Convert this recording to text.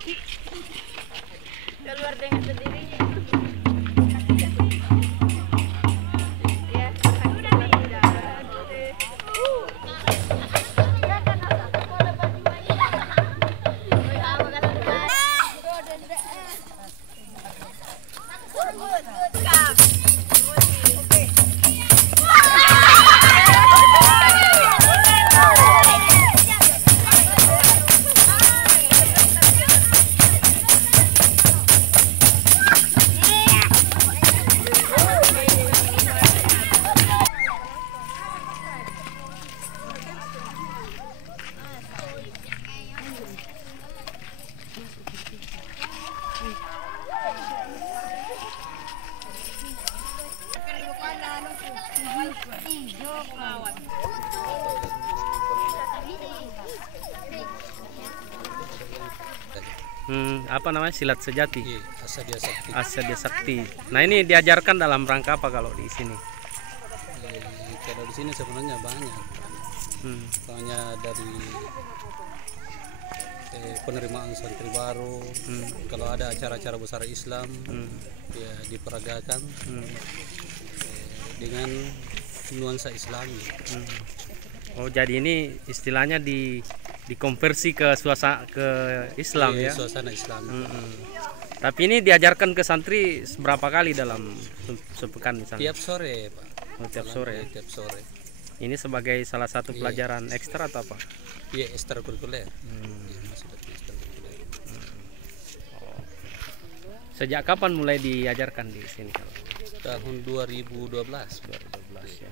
Keluar dengan sendirinya. Apa namanya, silat sejati? Iya, Asadya Sakti. Asadya Sakti. Nah, ini diajarkan dalam rangka apa kalau di sini? Kalau di sini sebenarnya banyak. Soalnya dari penerimaan santri baru, kalau ada acara-acara besar Islam, ya diperagakan dengan nuansa Islami. Oh, jadi ini istilahnya dikonversi ke suasana ke Islam, ya? Suasana Islam. Tapi ini diajarkan ke santri seberapa kali dalam sepekan misalnya? Tiap sore, Pak. Oh, tiap sore. Ya, tiap sore. Ini sebagai salah satu pelajaran ekstra atau apa? Iya, ekstrakurikuler. Masuk dari ekstrakurikuler. Sejak kapan mulai diajarkan di sini kalau? Tahun 2012. 2012 ya.